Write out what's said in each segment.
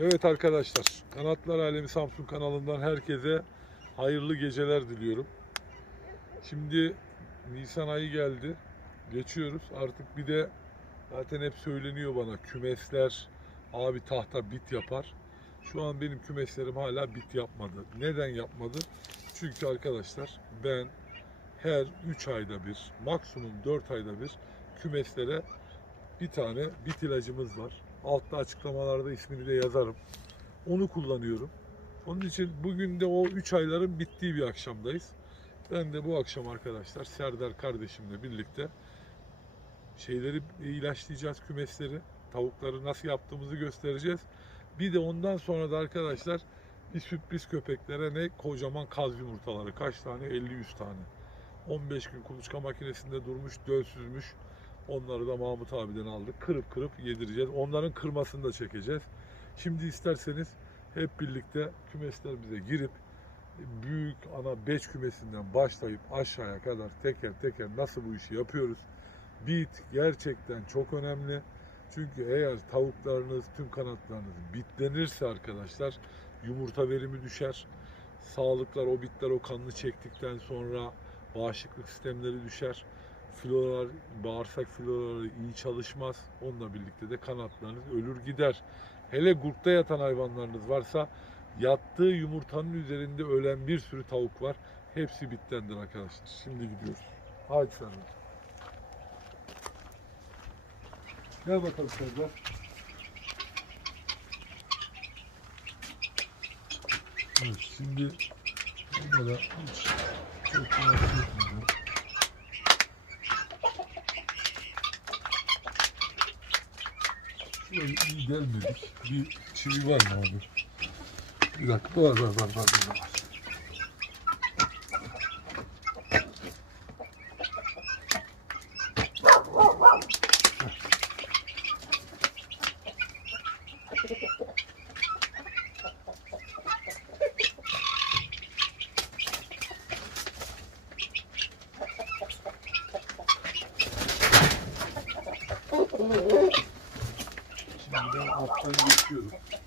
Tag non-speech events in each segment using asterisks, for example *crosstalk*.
Evet arkadaşlar, Kanatlar Alemi Samsun kanalından herkese hayırlı geceler diliyorum. Şimdi Nisan ayı geldi. Geçiyoruz. Artık bir de zaten hep söyleniyor bana kümesler abi tahta bit yapar. Şu an benim kümeslerim hala bit yapmadı. Neden yapmadı? Çünkü arkadaşlar ben her 3 ayda bir, maksimum 4 ayda bir kümeslere bir tane bit ilacımız var. Altta açıklamalarda ismini de yazarım. Onu kullanıyorum. Onun için bugün de o 3 ayların bittiği bir akşamdayız. Ben de bu akşam arkadaşlar Serdar kardeşimle birlikte şeyleri ilaçlayacağız kümesleri. Tavukları nasıl yaptığımızı göstereceğiz. Bir de ondan sonra da arkadaşlar bir sürpriz köpeklere ne kocaman kaz yumurtaları. Kaç tane? 50-100 tane. 15 gün kuluçka makinesinde durmuş, dölsüzmüş. Onları da Mahmut abiden aldık. Kırıp kırıp yedireceğiz. Onların kırmasını da çekeceğiz. Şimdi isterseniz hep birlikte kümeslerimize girip büyük ana beş kümesinden başlayıp aşağıya kadar teker teker nasıl bu işi yapıyoruz. Bit gerçekten çok önemli. Çünkü eğer tavuklarınız, tüm kanatlarınız bitlenirse arkadaşlar yumurta verimi düşer. Sağlıklar, o bitler o kanını çektikten sonra bağışıklık sistemleri düşer filolar, bağırsak filoları iyi çalışmaz. Onunla birlikte de kanatlarınız ölür gider. Hele gurkta yatan hayvanlarınız varsa yattığı yumurtanın üzerinde ölen bir sürü tavuk var. Hepsi bittendir arkadaşlar. Şimdi gidiyoruz. Hadi Serdar. Gel bakalım Serdar. Evet şimdi burada da çok rahatsız. Şöyle iyi gelmedik. Bir çivi var mı abi? Bir dakika. Var var var var. var, var. Şimdi ben alttan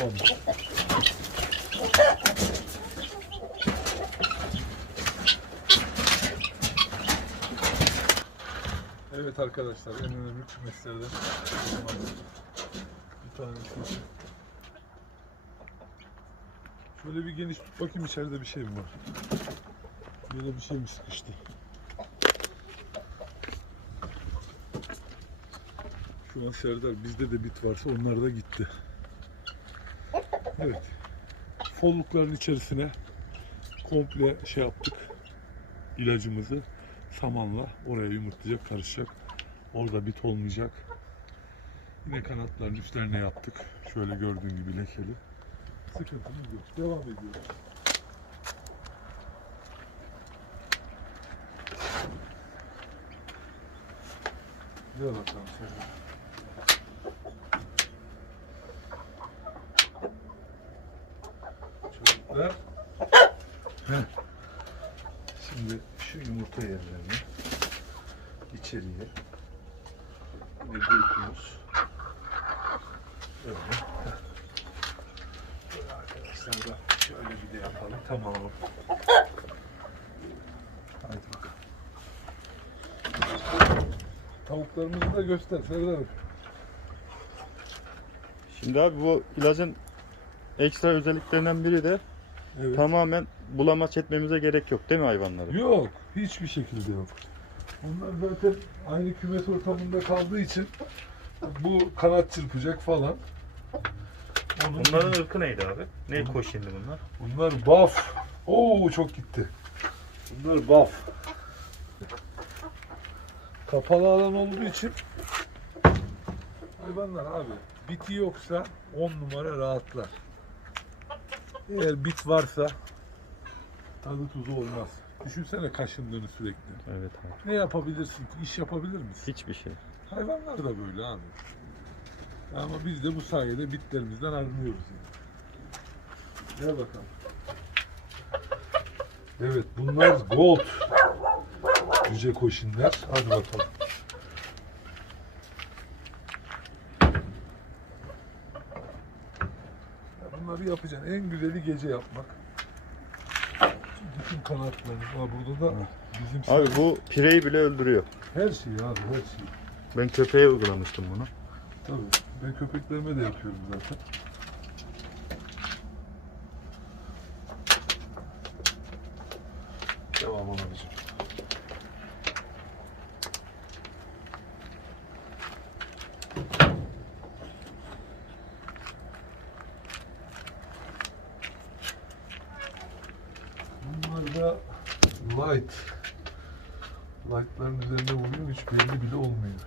Tamam. Evet arkadaşlar en önemli kümeslerden bir tanesi. Şöyle bir geniş tut bakayım içeride bir şey mi var? Da bir şey mi sıkıştı? Şu an Serdar bizde de bit varsa onlar da gitti. Evet. Follukların içerisine komple şey yaptık. İlacımızı samanla oraya yumurtlayacak, karışacak. Orada bit olmayacak. Yine kanatların üstlerine yaptık. Şöyle gördüğün gibi lekeli. Sıkıntımız yok. Devam ediyoruz. Gel bakalım Serdar. Heh. Şimdi şu yumurta yerlerini içeriye ve glukoz böyle. Böyle arkadaşlar da şöyle bir de yapalım. Tamam. Haydi bakalım. Tavuklarımızı da göster Serdar'ım. Şimdi abi bu ilacın ekstra özelliklerinden biri de Evet. tamamen bulamaç etmemize gerek yok değil mi hayvanları? Yok. Hiçbir şekilde yok. Bunlar zaten aynı kümes ortamında kaldığı için bu kanat çırpacak falan. Onun- Bunların ırkı neydi abi? Ne koşindi bunlar? Bunlar buff. Oo çok gitti. Bunlar buff. Kapalı alan olduğu için hayvanlar abi biti yoksa 10 numara rahatlar. Eğer bit varsa tadı tuzu olmaz. Düşünsene kaşındığını sürekli. Evet abi. Ne yapabilirsin? İş yapabilir misin? Hiçbir şey. Hayvanlar da böyle abi. Ama biz de bu sayede bitlerimizden arınıyoruz yani. Gel bakalım. Evet bunlar gold. Yüce koşinler. Hadi bakalım. Bunları yapacaksın. En güzeli gece yapmak. Bütün kanatlarını. Ha, burada da bizim Abi bu pireyi bile öldürüyor. her şey abi her şey. Ben köpeğe uygulamıştım bunu. Tabii. Ben köpeklerime de yapıyorum zaten. Devam abicim. Bunlar da light. Light'ların üzerinde vuruyor hiç belli bile olmuyor.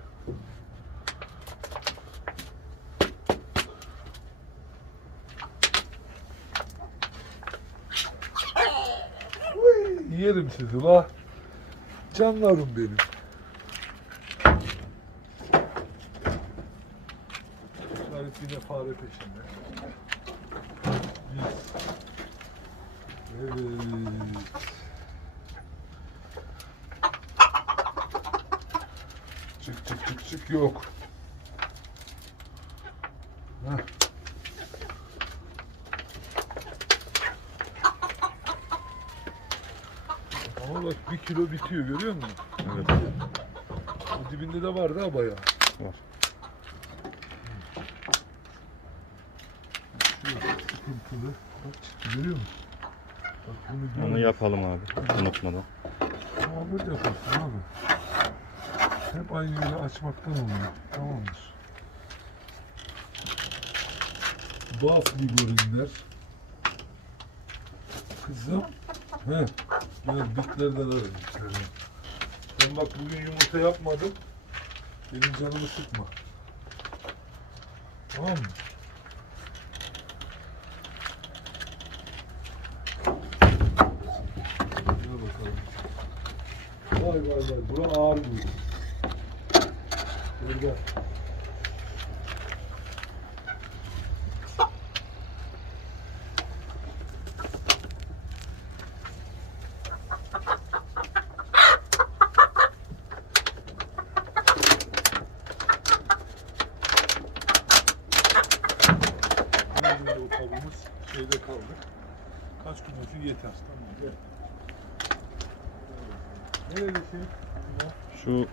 Uy, yerim sizi la. Canlarım benim. Garip yine fare peşinde. Biz. Evet. Çık çık çık çık yok. Heh. Ama bak bitiyor görüyor musun? Evet. O dibinde de vardı ha bayağı. Var. Sıkıntılı. Bak görüyor musun? Bak bunu Onu yapalım abi. Unutmadan. Ama böyle yaparsın abi. Hep aynı yeri açmaktan oluyor. Tamamdır. Buff Ligorinler. Kızım. He. Gel bitlerden arayayım içeriden. Ben bak bugün yumurta yapmadım. Benim canımı sıkma. Tamam mı? Vay vay vay. Bura ağır bu. Gel gel. Bizim de o kabımız şeyde kaldı. Kaç gün olsun yeter. Tamam? Şu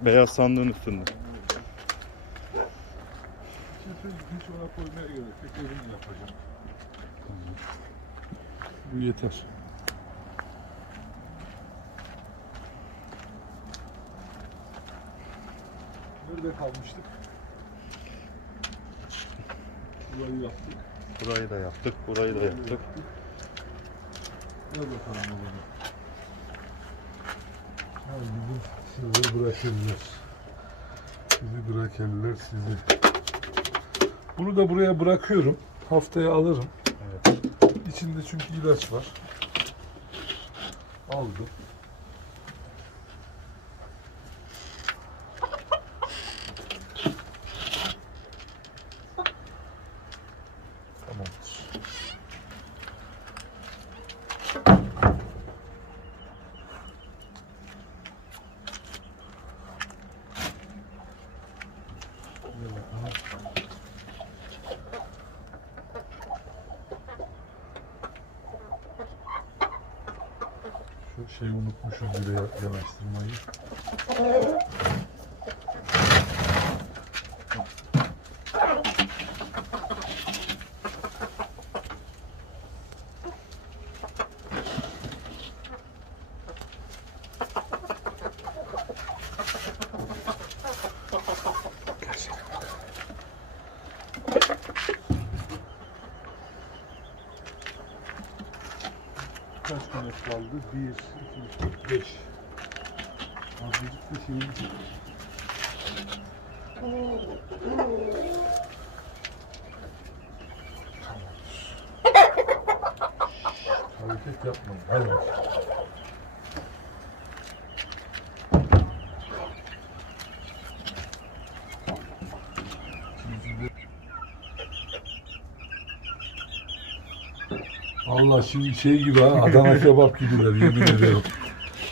beyaz sandığın üstünde. Şimdi hiç ona koymaya gerek yok. Elimle yapacağım. Bu yeter. Nerede kalmıştık? Burayı yaptık. Burayı da yaptık. Burayı da yaptık. Gel bakalım o zaman. Ha, bizim sizi bırakırlar. Sizi bırakırlar sizi. Bunu da buraya bırakıyorum. Haftaya alırım. Evet. İçinde çünkü ilaç var. Aldım. Tamamdır. Bir bakalım. Şu şeyi unutmuşuz gibi ya- yanaştırmayı. Kaç kaldı? 1, 2, 3, 5. Azıcık da şeyin Hareket yapma. Hadi. Allah şimdi şey gibi ha Adana kebap gibiler yemin ederim.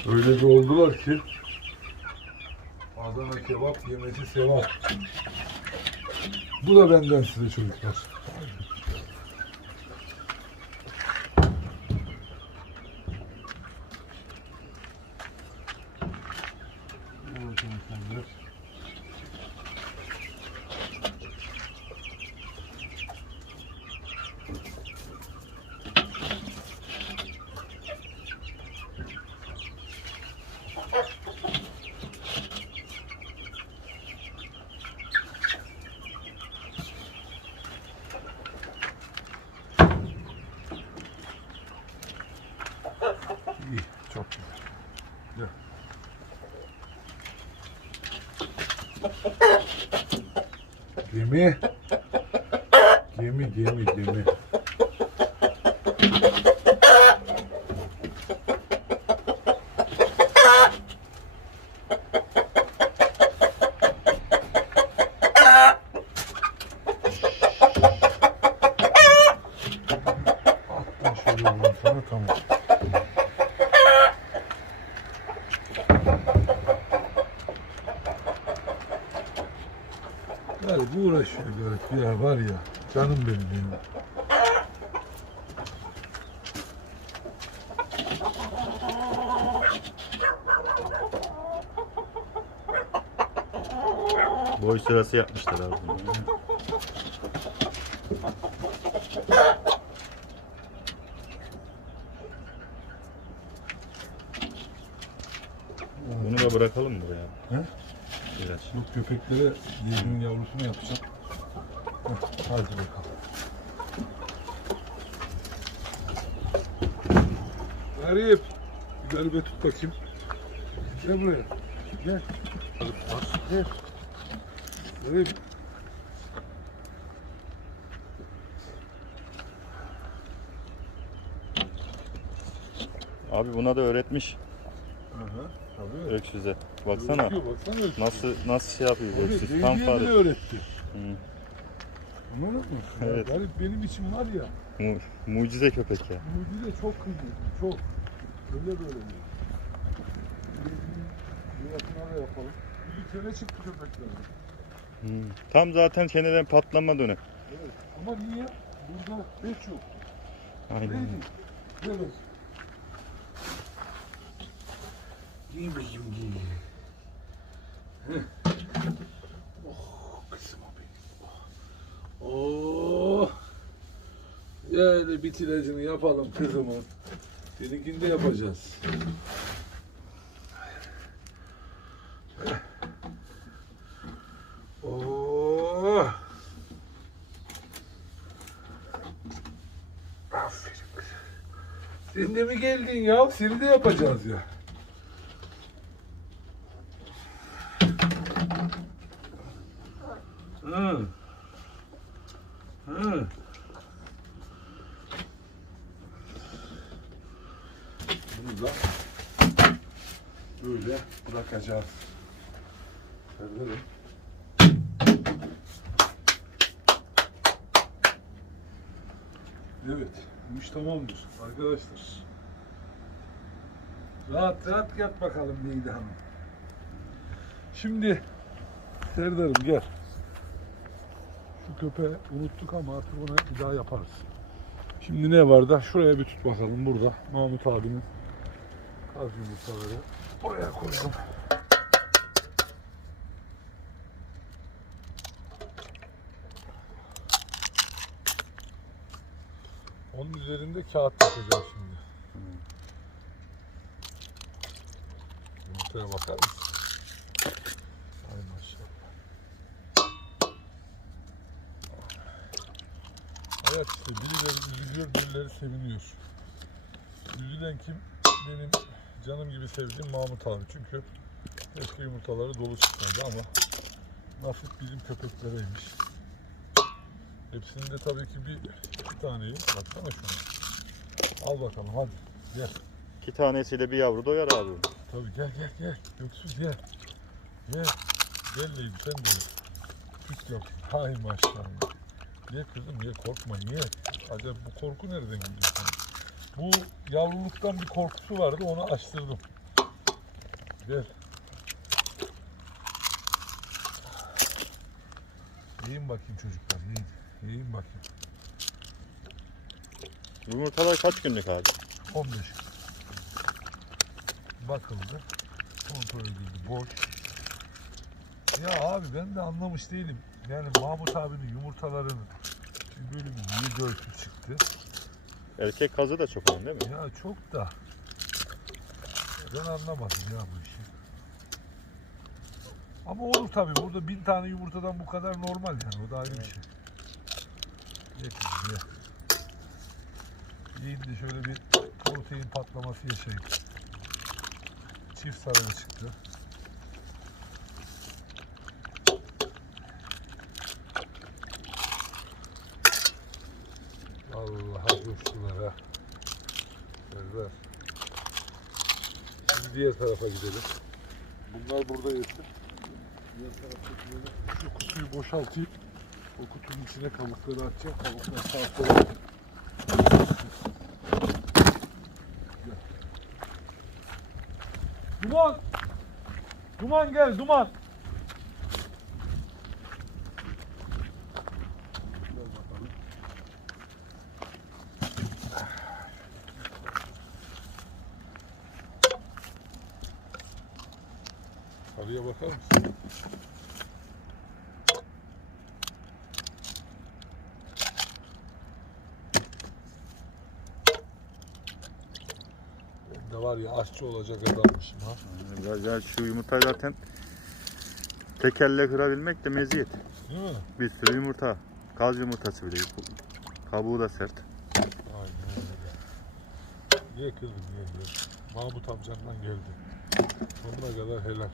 Öyle bir oldular ki Adana kebap yemesi sevap. Bu da benden size çocuklar. Evet, insanlar. İyi, çok güzel. Gel. Gemi. Gemi, gemi, gemi. Alttan şöyle vurayım sana tamam. Yani bu uğraşıyor garip ya var ya. Canım benim ya. Boy sırası yapmışlar abi. bunu. Da bırakalım buraya? He? Biraz. Bu köpeklere yediğin yavrusunu yapacağım. Hadi bakalım. Garip. Gel be tut bakayım. Gel buraya. Gel. Garip var. Gel. Garip. Abi buna da öğretmiş Aha. Tabii. öksüze. Baksana. Öğretiyor, baksana öğretiyor. Nasıl nasıl şey yapıyor Tabii, öksüz. Tam fare. öğretti. Hı. Anladın mı? Ya *laughs* Evet. Garip benim için var ya. Mu- mucize köpek ya. Mucize çok kıymetli, çok. Öyle böyle değil. Bir yakına da yapalım. Bir kere çıktı köpekler. Hı. Tam zaten çeneden patlama dönemi. Evet. Ama niye? Burada hiç yok. Aynen. Neydi? Evet. Giy bakayım giy. Heh. Oh kızım o benim. Oh. Yani bit ilacını yapalım kızımın. Seninkini de yapacağız. Oh. Aferin. Sen de mi geldin ya? Seni de yapacağız ya. Hı. Hı. Bunu da böyle bırakacağız. Serdar'ım. Evet, iş tamamdır arkadaşlar. Rahat rahat yat bakalım Leyla Hanım. Şimdi Serdar'ım gel. Şu köpeği unuttuk ama artık onu bir daha yaparız. Şimdi ne var da şuraya bir tut bakalım burada. Mahmut abinin kaz yumurtaları. Oraya koydum. Onun üzerinde kağıt yapacağız şimdi. Yumurtaya bakar? Ay maşallah. Birileri seviniyor. Üzülen kim? Benim canım gibi sevdiğim Mahmut abi. Çünkü keşke yumurtaları dolu çıksaydı ama nasip bizim köpeklereymiş. Hepsinde tabii ki bir iki taneyi. Baksana şuna. Al bakalım hadi. Gel. İki tanesiyle bir yavru doyar abi. Tabii gel gel gel. Göksüz gel. Gel. Gel sen de. Süt yap. Hay maşallah. Ye kızım ye korkma ye. Acaba bu korku nereden geliyor? Bu yavruluktan bir korkusu vardı onu açtırdım. Gel. Yiyin bakayım çocuklar yiyin. Yiyin bakayım. Yumurtalar kaç günlük abi? 15 bakıldı. Kontrol edildi. Boş. Ya abi ben de anlamış değilim. Yani Mahmut abinin yumurtalarının şimdi böyle bir 7 ölçü çıktı. Erkek kazı da çok onun değil mi? Ya çok da ben anlamadım ya bu işi. Ama olur tabii. Burada bin tane yumurtadan bu kadar normal yani. O da ayrı bir şey. Ye kızım ye. Yiyin de şöyle bir protein patlaması yaşayın. Çift sarılı çıktı. Şimdi diğer tarafa gidelim. Bunlar burada yesin. Diğer tarafa gidelim. Şu kutuyu boşaltayım. O kutunun içine kabukları atacağım. Kabuklar sağ. Gel. Duman! Duman gel, duman! Gel bakalım. Sarıya bakar mısın? Ben de var ya aşçı olacak adammışım ha. Ya, ya şu yumurtayı zaten tekerle kırabilmek de meziyet. Değil mi? Bir sürü yumurta. Kaz yumurtası bile. Kabuğu da sert. Aynen öyle. Niye kızım niye niye? Mahmut amcandan geldi. Sonuna kadar helal.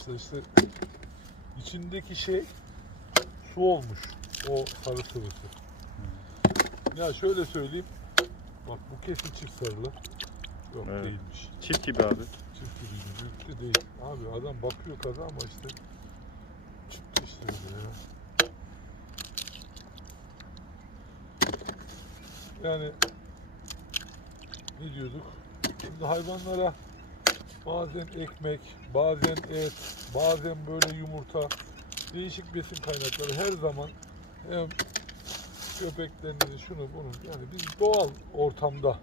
Arkadaşlar işte içindeki şey su olmuş. O sarı sıvısı. Ya şöyle söyleyeyim. Bak bu kesin çift sarılı. Yok Evet. değilmiş. Çift gibi abi. Çift gibiydi. Büyük de değil. Abi adam bakıyor kaza ama işte çıktı işte öyle ya. Yani ne diyorduk? Şimdi hayvanlara bazen ekmek, bazen et, bazen böyle yumurta, değişik besin kaynakları her zaman hem köpeklerini şunu bunu yani biz doğal ortamda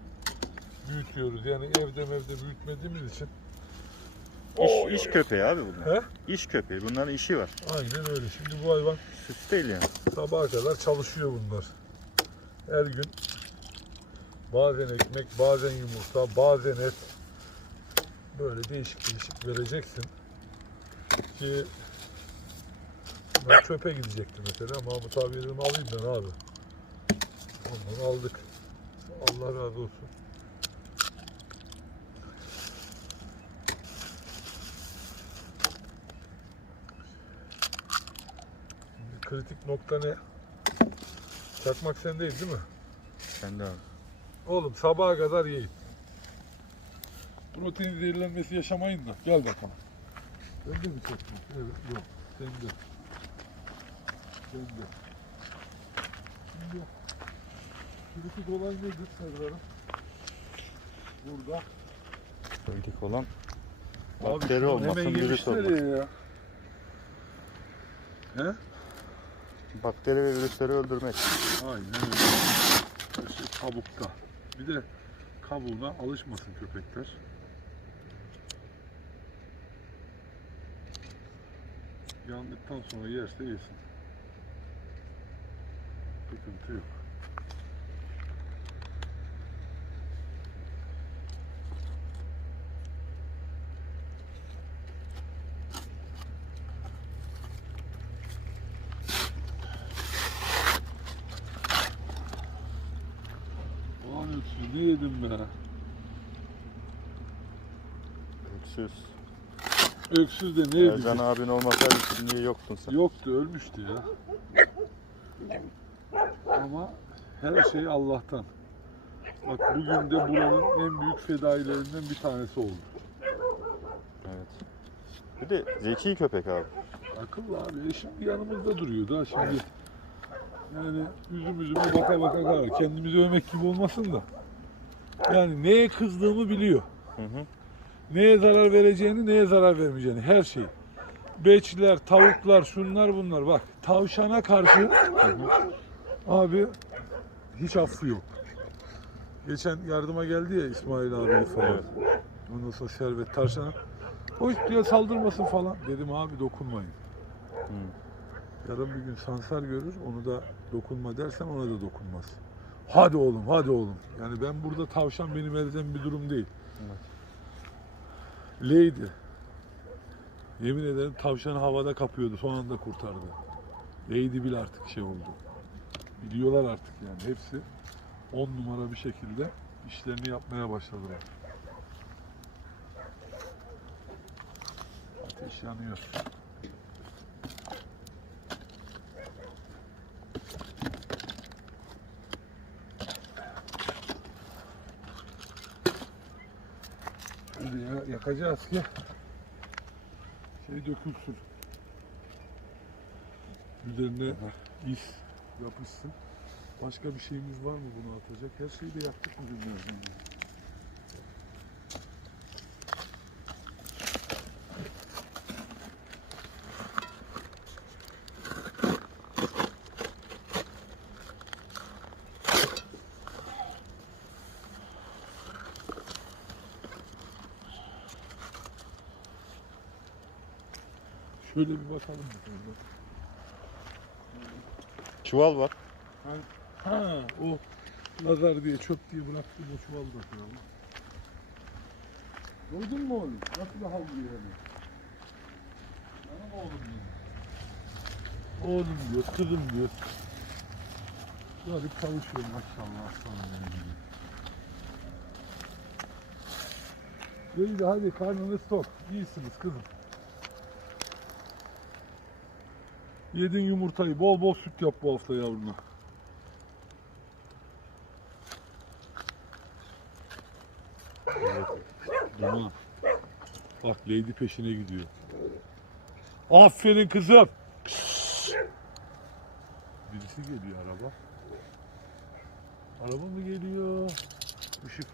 büyütüyoruz. Yani evde evde büyütmediğimiz için. İş, iş köpeği abi bunlar. He? İş köpeği. Bunların işi var. Aynen öyle. Şimdi bu hayvan Süs değil yani. sabaha kadar çalışıyor bunlar. Her gün bazen ekmek, bazen yumurta, bazen et. Böyle değişik değişik vereceksin. Ki ben çöpe gidecekti mesela. Mahmut abi dedim alayım ben abi. Ondan aldık. Allah razı olsun. Şimdi kritik nokta ne? Çakmak sendeyiz değil mi? Sen de abi. Oğlum sabaha kadar yiyin. Protein zehirlenmesi yaşamayın da. Gel bakalım. Sende mi çakmak? Evet, yok. Sende. Sende. Şimdi kritik olan nedir Serdar'ım? Burada. Kritik olan bakteri olmasın, virüs olmasın. ya. He? Bakteri ve virüsleri öldürmek. Aynen öyle. Şey kabukta. Bir de kabuğuna alışmasın köpekler. Yandıktan sonra yerse yesin. Sıkıntı yok. Ne yedim be? Öksüz. Öksüz de ne yedim? Ercan abin olmasaydı şimdi yoktun sen. Yoktu, ölmüştü ya. Ama her şey Allah'tan. Bak bugün de buranın en büyük fedailerinden bir tanesi oldu. Evet. Bir de zeki köpek abi. Akıllı abi. E şimdi yanımızda duruyor da şimdi. Yani üzüm üzüme baka baka kalır. Kendimizi övmek gibi olmasın da. Yani neye kızdığımı biliyor. Hı hı. Neye zarar vereceğini, neye zarar vermeyeceğini. Her şey. Beçler, tavuklar, şunlar bunlar. Bak tavşana karşı abi hiç affı yok. Geçen yardıma geldi ya İsmail abi falan. Ondan sonra Servet tavşana. Hoş diyor saldırmasın falan. Dedim abi dokunmayın. Yarın bir gün sansar görür, onu da dokunma dersen ona da dokunmaz. Hadi oğlum, hadi oğlum. Yani ben burada tavşan benim elden bir durum değil. Evet. Lady. Yemin ederim tavşanı havada kapıyordu, son anda kurtardı. Lady bile artık şey oldu. Biliyorlar artık yani hepsi on numara bir şekilde işlerini yapmaya başladılar. Ateş yanıyor. Yakacağız ki şey dökülsün. Üzerine is yapışsın. Başka bir şeyimiz var mı bunu atacak? Her şeyi de yaktık mı günlerden? Şöyle bir bakalım. Çuval var. Ha o nazar diye çöp diye bıraktığım o çuval da koyalım. Gördün mü oğlum? Nasıl havlıyor hemen? Canım oğlum diyor. Oğlum diyor, kızım diyor. Garip çalışıyor maşallah aslanım benim gibi. Leyla hadi karnınız tok. İyisiniz kızım. Yedin yumurtayı. Bol bol süt yap bu hafta yavruna. Evet. Bak Lady peşine gidiyor. Aferin kızım. Birisi geliyor araba. Araba mı geliyor? Işık.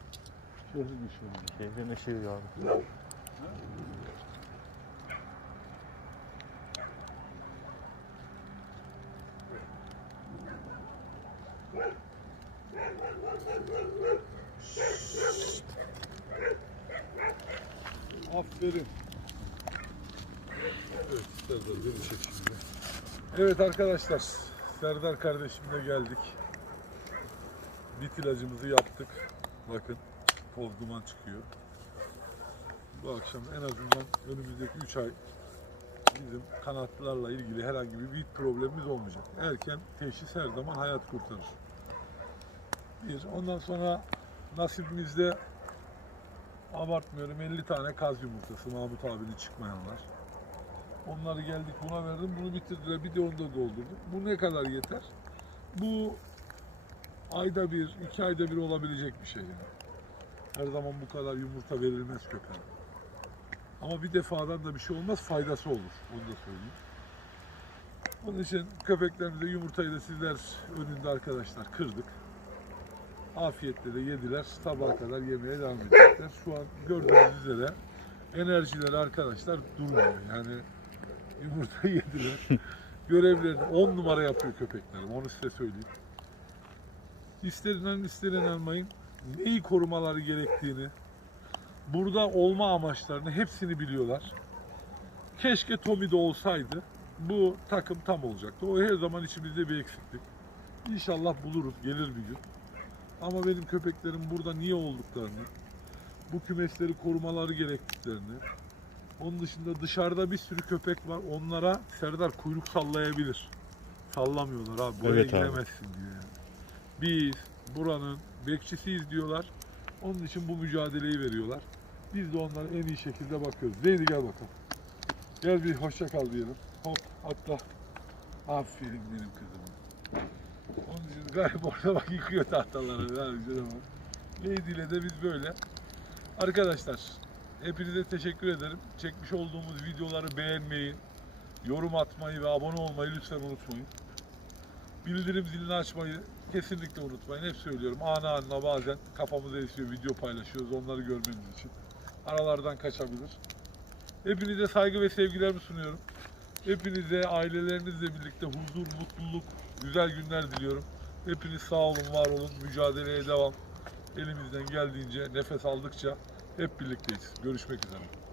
Şehrin ışığı. Şehrin ışığı abi. Aferin. Evet Serdar çek şimdi. Evet arkadaşlar Serdar kardeşimle geldik. Bit ilacımızı yaptık. Bakın toz duman çıkıyor. Bu akşam en azından önümüzdeki 3 ay bizim kanatlarla ilgili herhangi bir bit problemimiz olmayacak. Erken teşhis her zaman hayat kurtarır. Bir. Ondan sonra nasibimizde abartmıyorum 50 tane kaz yumurtası Mahmut abinin çıkmayanlar. Onları geldik buna verdim bunu bitirdiler bir de onu da doldurduk. Bu ne kadar yeter? Bu ayda bir, iki ayda bir olabilecek bir şey yani. Her zaman bu kadar yumurta verilmez köpeğe. Ama bir defadan da bir şey olmaz faydası olur. Onu da söyleyeyim. Onun için köpeklerimize yumurtayı da sizler önünde arkadaşlar kırdık. Afiyetle de yediler. Sabaha kadar yemeye devam edecekler. Şu an gördüğünüz üzere enerjileri arkadaşlar durmuyor. Yani yumurta *laughs* yediler. Görevlerini 10 numara yapıyor köpeklerim. Onu size söyleyeyim. İster inanın ister inanmayın. Neyi korumaları gerektiğini, burada olma amaçlarını hepsini biliyorlar. Keşke Tommy'de olsaydı bu takım tam olacaktı. O her zaman içimizde bir eksiklik. İnşallah buluruz, gelir bir gün. Ama benim köpeklerim burada niye olduklarını, bu kümesleri korumaları gerektiklerini, onun dışında dışarıda bir sürü köpek var. Onlara Serdar kuyruk sallayabilir. Sallamıyorlar abi. Buraya Evet abi. giremezsin diyor yani. Biz buranın bekçisiyiz diyorlar. Onun için bu mücadeleyi veriyorlar. Biz de onlara en iyi şekilde bakıyoruz. Zeydi gel bakalım. Gel bir hoşça kal diyelim. Hop atla. Aferin benim kızım. Onun için galiba orada bak yıkıyor tahtaları. Ha, güzel ile de biz böyle. Arkadaşlar hepinize teşekkür ederim. Çekmiş olduğumuz videoları beğenmeyi, yorum atmayı ve abone olmayı lütfen unutmayın. Bildirim zilini açmayı kesinlikle unutmayın. Hep söylüyorum. Ana anla bazen kafamıza esiyor video paylaşıyoruz onları görmeniz için. Aralardan kaçabilir. Hepinize saygı ve sevgilerimi sunuyorum. Hepinize ailelerinizle birlikte huzur, mutluluk, güzel günler diliyorum. Hepiniz sağ olun, var olun, mücadeleye devam. Elimizden geldiğince, nefes aldıkça hep birlikteyiz. Görüşmek üzere.